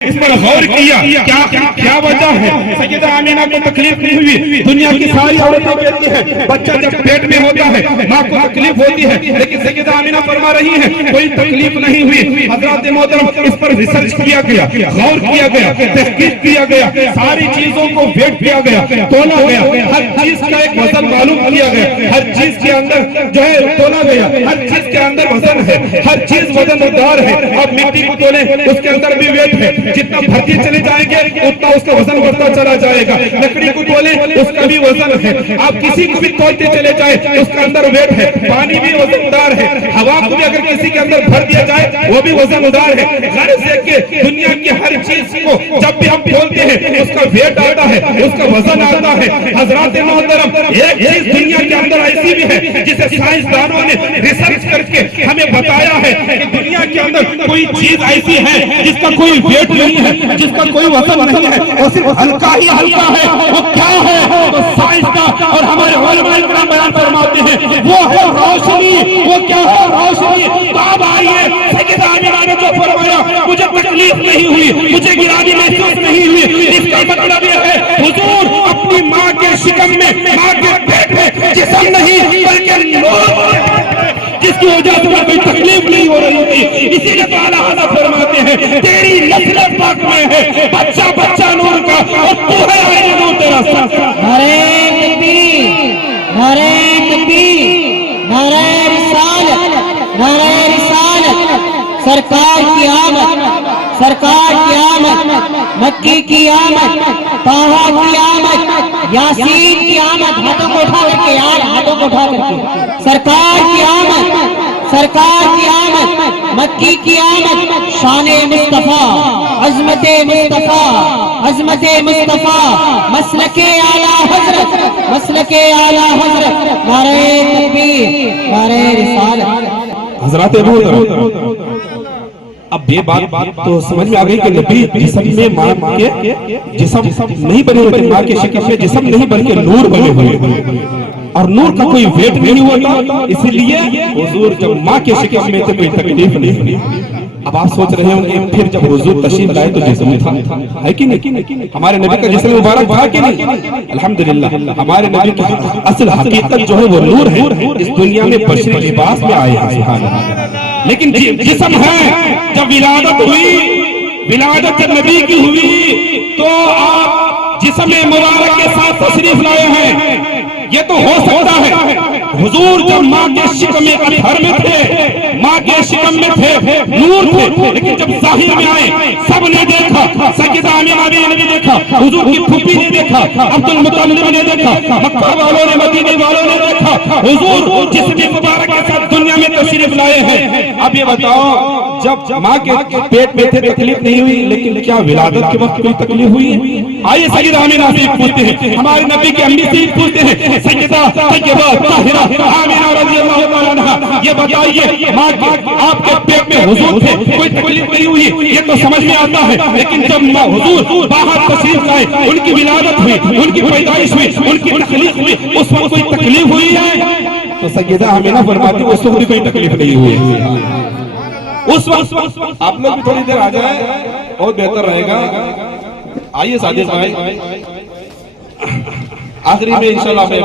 اس پر غور کیا کیا وجہ ہے؟ سیدہ آمینہ کو تکلیف نہیں ہوئی. دنیا کی ساری عورتیں کہتی ہیں بچہ جب پیٹ میں ہوتا ہے ماں کو تکلیف ہوتی ہے، لیکن سیدہ آمینہ فرما رہی ہیں کوئی تکلیف نہیں ہوئی. حضرات محترم اس پر ریسرچ کیا گیا، غور کیا گیا، تحقیق کیا گیا، ساری چیزوں کو ویٹ کیا گیا، تولا گیا، ہر چیز کا ایک وزن معلوم کیا گیا، ہر چیز کے اندر جو ہے تولا گیا، ہر چیز کے اندر وزن ہے، ہر چیز وزن دار ہے. اب مٹی کو تولے اس کے اندر بھی ویٹ ہے، جتنا بھرتی چلے جائیں گے اتنا اس کا وزن بڑھتا چلا جائے گا. لکڑی کو تولے اس کا بھی وزن ہے، آپ کسی کو بھی تولتے چلے جائیں اس کا اندر ویٹ ہے. پانی بھی وزن دار ہے، ہوا کو بھی اگر کسی کے اندر بھر دیا جائے وہ بھی وزن دار ہے. غرض ہے کہ دنیا کی ہر چیز کو جب بھی ہم کھولتے ہیں اس کا ویٹ آتا ہے، اس کا وزن آتا ہے. حضرات محترم ایک چیز دنیا کے اندر ایسی بھی ہے جسے سائنسدانوں نے ریسرچ کر کے ہمیں بتایا ہے کہ دنیا کے اندر کوئی چیز ایسی ہے جس کا کوئی ویٹ نہیں ہے، جس کا کوئی وزن نہیں ہے، وہ صرف ہلکا ہی ہلکا ہے. وہ کیا ہے؟ تو سائنسدان اور ہمارے علماء کرام بیان فرماتے ہیں وہ ہے روشنی. وہ کیا ہے؟ روشنی. تو اب آئیے سیدہ آمینہ نے جو فرمایا مجھے تکلیف نہیں ہوئی، مجھے گرانی محسوس نہیں ہوئی، اس کا مطلب یہ ہے حضور اپنی ماں کے شکم میں، ماں کے پیٹ میں جسم نہیں بلکہ نور جس کی وجہ سے کوئی تکلیف نہیں ہو رہی تھی. اسی لیے تو اعلیٰ حضرت فرماتے ہیں تیری نسل پاک میں ہے بچہ بچہ نور کا اور تو ہے آئینہ نور تیرا ساتھ. نعرہ تکبیر، نعرہ تکبیر، نعرہ رسالت، نعرہ رسالت. سرکار کی آمد، سرکار کی آمد، مکی کی آمد، طٰہٰ کی آمد، یاسین کی آمد. ہاتھوں کو اٹھا کر کے یار، ہاتھوں کو اٹھا کر کے سرکار کی آمد، سرکار کی آمد، مکی کی آمد. شان مصطفیٰ، عظمت مصطفیٰ، عظمت مصطفیٰ، مسلک اعلیٰ حضرت، مسلک اعلیٰ حضرت. نعرہ تکبیر، نعرہ رسالت. حضرات محترم اب یہ بات تو سمجھ میں آ گئی کہ نبی جسم میں ماں کے جسم نہیں بنے ہوئے، ماں کے شکم میں جسم نہیں بلکہ نور بنے ہوئے، اور نور کا کوئی ویٹ نہیں ہوتا. اسی لیے حضور جب ماں کے شکم میں تھے کوئی تکلیف نہیں ہوئی. اب آپ سوچ رہے ہوں کہ پھر جب حضور تشریف لائے تو جسم تھا، ہے کہ نہیں؟ ہمارے نبی کا جسم مبارک تھا کہ نہیں؟ الحمدللہ ہمارے نبی کی اصل حقیقت جو ہے وہ نور ہے. اس دنیا میں بشری لباس میں آئے ہیں سبحان اللہ، لیکن جسم ہے. جب ولادت ہوئی، ولادت جب نبی کی ہوئی تو آپ جسم مبارک کے ساتھ تشریف لائے ہیں. یہ تو ہو سکتا ہے حضور جب ماں کے شکم میں گھر میں تھے، ماں کے شکم میں تھے، نور تھے، لیکن جب ظاہر میں آئے سب نے دیکھا. سیدہ آمینہ نے بھی دیکھا، حضور کی پھوپھی نے دیکھا، عبد المطلب نے دیکھا، مکہ والوں نے، مدینے والوں نے دیکھا حضور جسم مبارک کے ساتھ دنیا میں تشریف لائے ہیں. اب یہ بتاؤ جب ماں کے پیٹ میں تھے تکلیف نہیں ہوئی، لیکن کیا ولادت کے وقت کوئی تکلیف ہوئی ہے؟ آئیے سیدہ آمینہ سے پوچھتے ہیں، ہمارے نبی کی امی سے پوچھتے ہیں. سیدہ طیبہ طاہرہ آمینہ رضی اللہ تعالیٰ عنہا یہ بتائیے ماں آپ کے پیٹ میں حضور تھے کوئی تکلیف نہیں ہوئی؟ یہ تو سمجھ میں آتا ہے، لیکن جب حضور باہر تشریف لائے، ان کی ولادت ہوئی، ان کی پیدائش ہوئی، ان کی تخلیق ہوئی، اس وقت کوئی تکلیف ہوئی ہے؟ تو سیدہ آمینہ فرماتی اس وقت بھی کوئی تکلیف نہیں ہوئی. اس وقت آپ لوگ بھی تھوڑی دیر آ جائیں بہت بہتر رہے گا. آئیے ساتھی بھائی، آخری میں انشاءاللہ میں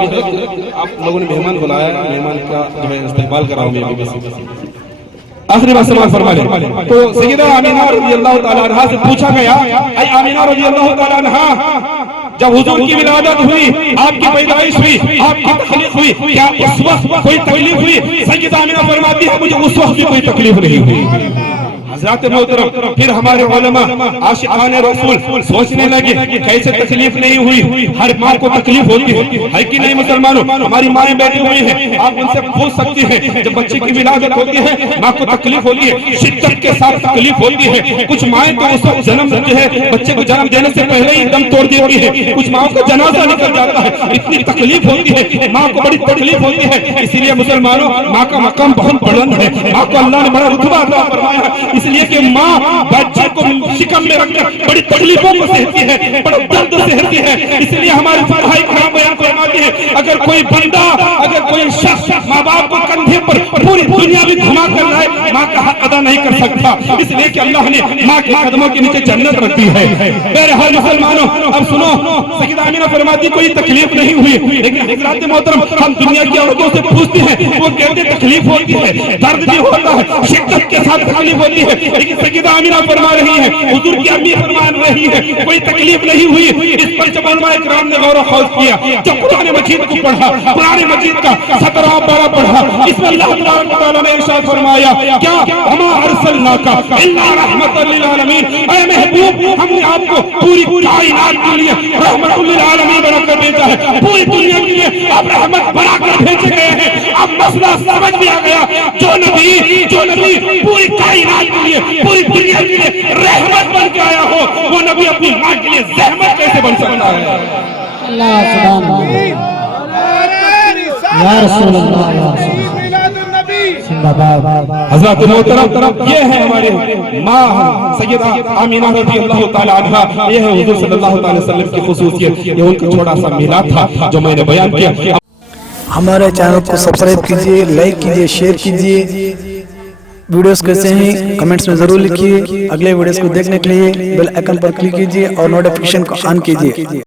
آپ لوگوں نے مہمان بلایا، مہمان کا جو ہے استقبال کر رہا ہوں میں آخری میں سوال فرما لیں. تو سیدہ آمینہ رضی اللہ تعالیٰ عنہا سے پوچھا گیا، اے آمینہ رضی اللہ تعالیٰ عنہا جب حضور کی ولادت ہوئی، آپ کی پیدائش ہوئی، آپ کی تخلیق ہوئی، کیا اس وقت کوئی تکلیف ہوئی؟ سیدہ آمینہ فرماتی ہے مجھے اس وقت بھی کوئی تکلیف نہیں ہوئی. حضرات محترم پھر ہمارے علماء عاشقان رسول سوچنے لگے کیسے تکلیف نہیں ہوئی؟ ہر ماں کو تکلیف ہوتی ہے کہ نہیں مسلمانوں؟ ہماری مائیں بیٹھی ہوئی ہیں، آپ ان سے پوچھ سکتی ہیں جب بچے کی ولادت ہوتی ہے ماں کو تکلیف ہوتی ہے، شدت کے ساتھ تکلیف ہوتی ہے. کچھ مائیں تو اس وقت جنم جو ہے بچے کو جنم دینے سے پہلے ہی دم توڑ دیتی ہے، کچھ ماں کا جنازہ نکل جاتا ہے، اتنی تکلیف ہوتی ہے، ماں کو بڑی تکلیف ہوتی ہے. اسی لیے مسلمانوں ماں کا مقام بہت بلند ہے، ماں کو اللہ نے بڑا رتبہ عطا فرمایا ہے. اس لیے کہ ماں بچے کو شکم میں رکھ کر بڑی تکلیفوں کو سہتی ہے، بڑا درد سہتی ہے، اس لیے ہمارے فقہاء کرام بیان فرماتے ہیں اگر کوئی بندہ، اگر کوئی شخص ماں باپ کو کندھے پر پوری دنیا میں گھما کر لائے، ماں کا حق ادا نہیں کر سکتا، اس لیے کہ اللہ نے ماں کے قدموں کے نیچے جنت رکھی ہے۔ بہرحال مسلمانوں اب سنو، سیدہ آمینہ فرماتی کوئی تکلیف نہیں ہوئی، لیکن حضرات محترم ہم دنیا کی عورتوں سے پوچھتے ہیں، وہ کہتے تکلیف ہوتی ہے، درد بھی ہوتا ہے، شدت کے ساتھ تکلیف ہوتی ہے، لیکن سیدہ آمینہ فرما رہی ہے، حضور کی امی فرما رہی ہے کوئی تکلیف نہیں ہوئی۔ اس پر جب علماء کرام نے غور و خوض کیا، جب قرآن مجید کو پڑھا، قرآن مجید کا 17واں پارہ پڑھا، اس میں اللہ تبارک و تعالیٰ نے ارشاد فرمایا کیا وما ارسلناک الا رحمۃ للعالمین، اے محبوب ہم نے آپ کو پوری کائنات کے لیے رحمت للعالمین بنا کر بھیجا ہے، پوری دنیا کے لیے آپ رحمت بنا کر بھیجے گئے ہیں۔ اب مسئلہ سمجھ میں آ گیا، جو نبی پوری کائنات کے لیے، پوری دنیا کے لیے رحمت بن کے آیا ہو، وہ نبی اپنی ماں کے لیے زحمت کیسے بن سکتا ہے؟ اللہ سبحان اللہ، یا رسول اللہ، یا رسول اللہ، حضرات محترم یہ ہے ہمارے ماں سیدہ آمینہ رضی اللہ تعالی عنہا، یہ ہے حضور صلی اللہ تعالی وسلم کی خصوصیت، یہ ان کا چھوٹا سا میلاد تھا جو میں نے بیان کیا۔ ہمارے چینل کو سبسکرائب کیجئے، لائک کیجئے، شیئر کیجئے، ویڈیوز کیسے ہیں کمنٹس میں ضرور لکھیے، اگلے ویڈیوز کو دیکھنے کے لیے بیل آئیکن پر کلک کیجئے اور نوٹیفیکیشن کو آن کیجئے۔